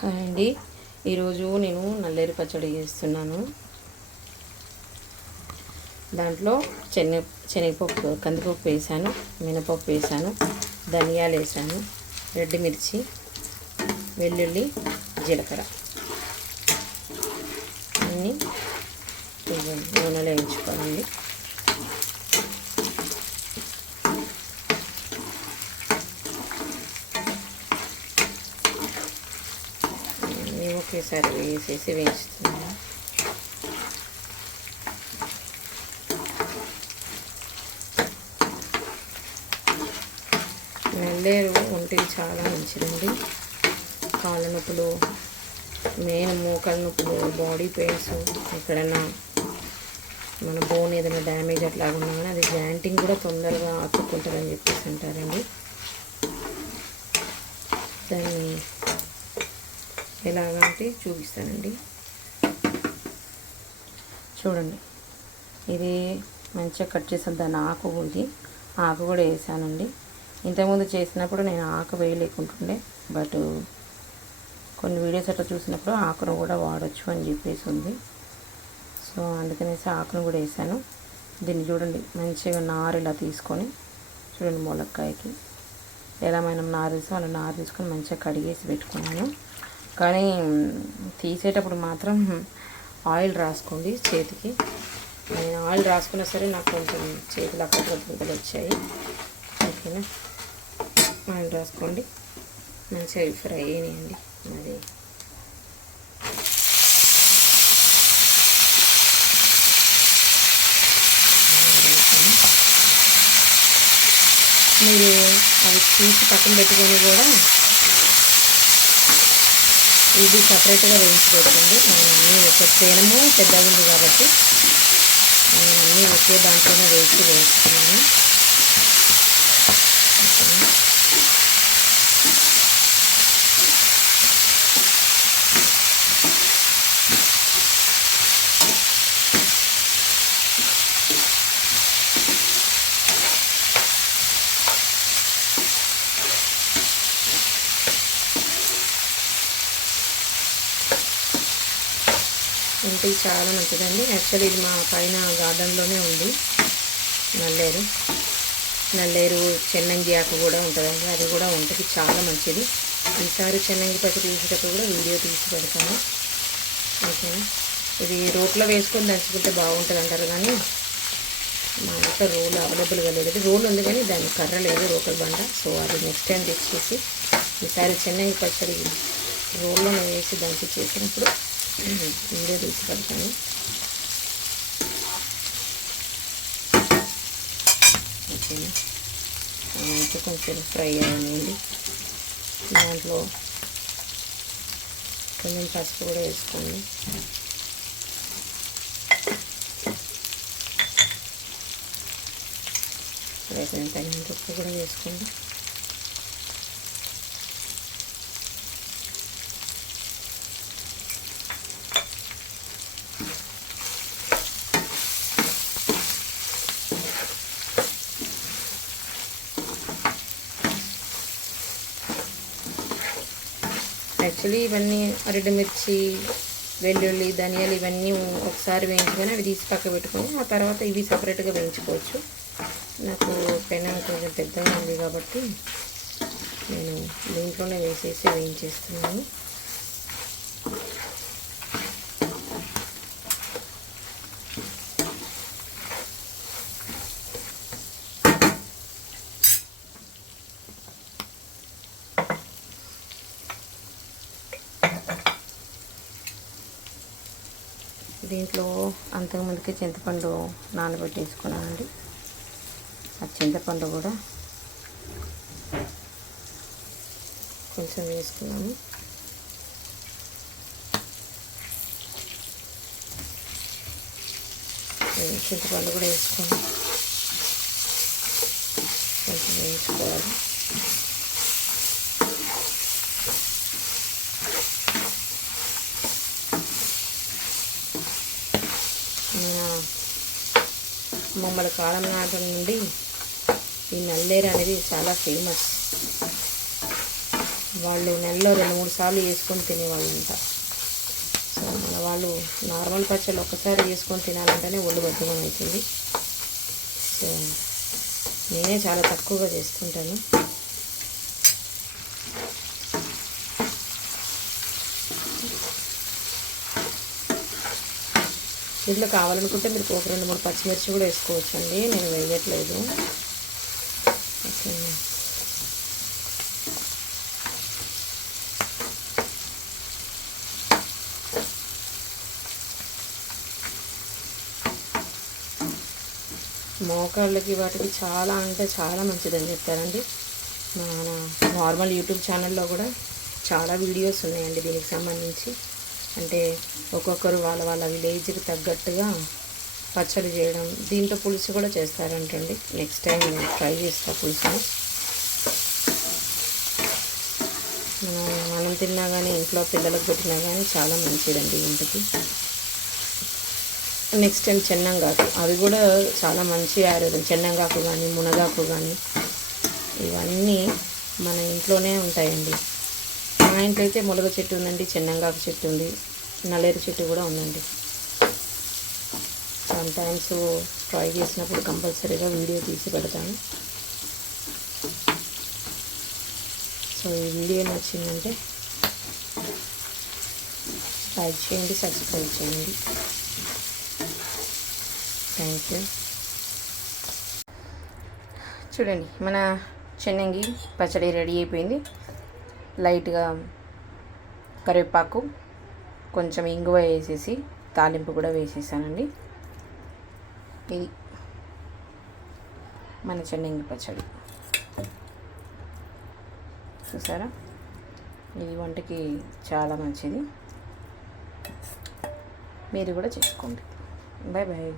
Hi అండి. ఈరోజు నేను నల్లేరు పచ్చడి చేస్తున్నాను. దాంట్లో శనగపప్పు కందిపప్పు వేసాను, మినపప్పు వేసాను, ధనియాలు వేసాను, రెడ్ మిర్చి, వెల్లుల్లి, జీలకర్ర అన్నీ నూనెలో వేయించుకోవాలండి. ఒకేసారి వేసేసి వేయిస్తున్నాను. నల్లేరు ఒంటికి చాలా మంచిదండి. కాళ్ళ నొప్పులు, మెయిన్ మోకాళ్ళ నొప్పులు, బాడీ పెయిన్స్, ఎక్కడైనా మన బోన్ ఏదైనా డ్యామేజ్ అట్లా ఉన్నా కానీ అది జాయింటింగ్ కూడా తొందరగా అతుక్కుంటుందని చెప్పేసి అంటారండి. దాన్ని ఎలాగంటే చూపిస్తానండి. చూడండి, ఇది మంచిగా కట్ చేసిన దాన్ని ఆకు ఉంది, ఆకు కూడా వేసానండి. ఇంతకుముందు చేసినప్పుడు నేను ఆకు వేయలేకుంటుండే, బట్ కొన్ని వీడియోస్ అట్లా చూసినప్పుడు ఆకును కూడా వాడచ్చు అని చెప్పేసి ఉంది. సో అందుకనేసి ఆకును కూడా వేసాను. దీన్ని చూడండి, మంచిగా నారు ఇలా తీసుకొని చూడండి, ములక్కాయకి ఎలా మనం నారు తీసాం అలా నారు తీసుకొని మంచిగా కడిగేసి పెట్టుకున్నాను. కానీ తీసేటప్పుడు మాత్రం ఆయిల్ రాసుకోండి చేతికి. నేను ఆయిల్ రాసుకున్నా సరే నాకు కొంచెం చేతులు అక్కడ గుంతలు వచ్చాయి. ఓకేనా, ఆయిల్ రాసుకోండి. మంచిగా ఫ్రై అయినాయండి. అది మీరు అవి తీసి పక్కన పెట్టుకొని కూడా ఇది సపరేట్గా వేయించి పెట్టండి. నేను అన్నీ ఒక పేనము పెద్దగా ఉంది కాబట్టి నేను అన్నీ ఒకే దాంట్లోనే వేయించుకున్నాను. ఒంటికి చాలా మంచిదండి. యాక్చువల్లీ ఇది మా పైన గార్డెన్లోనే ఉంది నల్లేరు చెన్నంగి ఆకు కూడా ఉంటుందండి. అది కూడా ఒంటికి చాలా మంచిది. ఈసారి చెన్నంగి పచ్చడి తీసేటప్పుడు కూడా వీడియో తీసి పెడతాను. ఓకేనా, ఇది రోట్లో వేసుకొని దంచుకుంటే బాగుంటుంది అంటారు, కానీ మా ఇంట్లో రోలు అవైలబుల్గా లేదు. రోలు ఉంది కానీ దాని కర్ర లేదు, రోకల్ బండ. సో అది నెక్స్ట్ టైం తెచ్చేసి ఈసారి చెన్నంగి పచ్చడి రోల్లో వేసి దంచి చేసినప్పుడు వీడియో తీసి పెడతాను. ఓకేనా, అయితే కొంచెం ఫ్రై అయ్యండి. దాంట్లో కొంచెం పసుపు కూడా వేసుకోండి. కొంచెం తగినంత ఉప్పు కూడా వేసుకోండి. యాక్చువల్లీ ఇవన్నీ రెడ్ మిర్చి, వెల్లుల్లి, ధనియాలు ఇవన్నీ ఒకసారి వేయించుకొని అవి తీసి పక్క పెట్టుకొని ఆ తర్వాత ఇవి సపరేట్గా వేయించుకోవచ్చు. నాకు పెనం కొంచెం పెద్దగా ఉంది కాబట్టి నేను దీంట్లోనే వేసేసి వేయించేస్తున్నాను. దీంట్లో అంతకుముందుకే చింతపండు నానబెట్టేసుకున్నానండి. ఆ చింతపండు కూడా కొంచెం వేసుకున్నాను. చింతపండు కూడా వేసుకొని కొంచెం వేయించుకోవాలి. మమ్మల్ని కాలం నాటి నుండి ఈ నల్లేరు అనేది చాలా ఫేమస్. వాళ్ళు నెలలో 2-3 సార్లు వేసుకొని తినేవాళ్ళంట. సో మన వాళ్ళు నార్మల్ పచ్చళ్ళు ఒక్కసారి వేసుకొని తినాలంటేనే ఒళ్ళు బద్ధకం అవుతుంది. సో నేనే చాలా తక్కువగా చేసుకుంటాను. ఇంట్లో కావాలనుకుంటే మీరు ఒక 2-3 పచ్చిమిర్చి కూడా వేసుకోవచ్చు అండి, నేను వేయట్లేదు. ఓకే, మోకాళ్ళకి వాటికి చాలా అంటే చాలా మంచిదని చెప్పారండి. మన నార్మల్ యూట్యూబ్ ఛానల్లో కూడా చాలా వీడియోస్ ఉన్నాయండి దీనికి సంబంధించి. అంటే ఒక్కొక్కరు వాళ్ళ వాళ్ళ విలేజ్కి తగ్గట్టుగా పచ్చడి చేయడం, దీంతో పులుసు కూడా చేస్తారంటండి. నెక్స్ట్ టైం నేను ట్రై చేస్తా పులుసుని. మనం తిన్నా కానీ ఇంట్లో పిల్లలకు పెట్టినా కానీ చాలా మంచిదండి ఇంటికి. నెక్స్ట్ టైం చెన్నంగాకు, అది కూడా చాలా మంచి ఆయుర్వేదం. చెన్నంగాకు కానీ మునగాకు కానీ ఇవన్నీ మన ఇంట్లోనే ఉంటాయండి. మా ఇంట్లో అయితే మునగ చెట్టు ఉందండి, చెన్నంగాకు చెట్టు ఉంది, నల్లేరు చెట్టు కూడా ఉందండి. సమ్ టైమ్స్ ట్రై చేసినప్పుడు కంపల్సరీగా వీడియో తీసి పెడతాను. సో ఈ వీడియో నచ్చిందంటే లైక్ చేయండి, సబ్స్క్రైబ్ చేయండి. Thank you. చూడండి, మన చెన్నంగి పచ్చడి రెడీ అయిపోయింది. లైట్గా కరివేపాకు, కొంచెం ఇంగువ వేసేసి తాలింపు కూడా వేసేసానండి. ఇది మన చెన్నంగి పచ్చడి. చూసారా, ఇది వంటకి చాలా మంచిది. మీరు కూడా చేసుకోండి. Bye bye.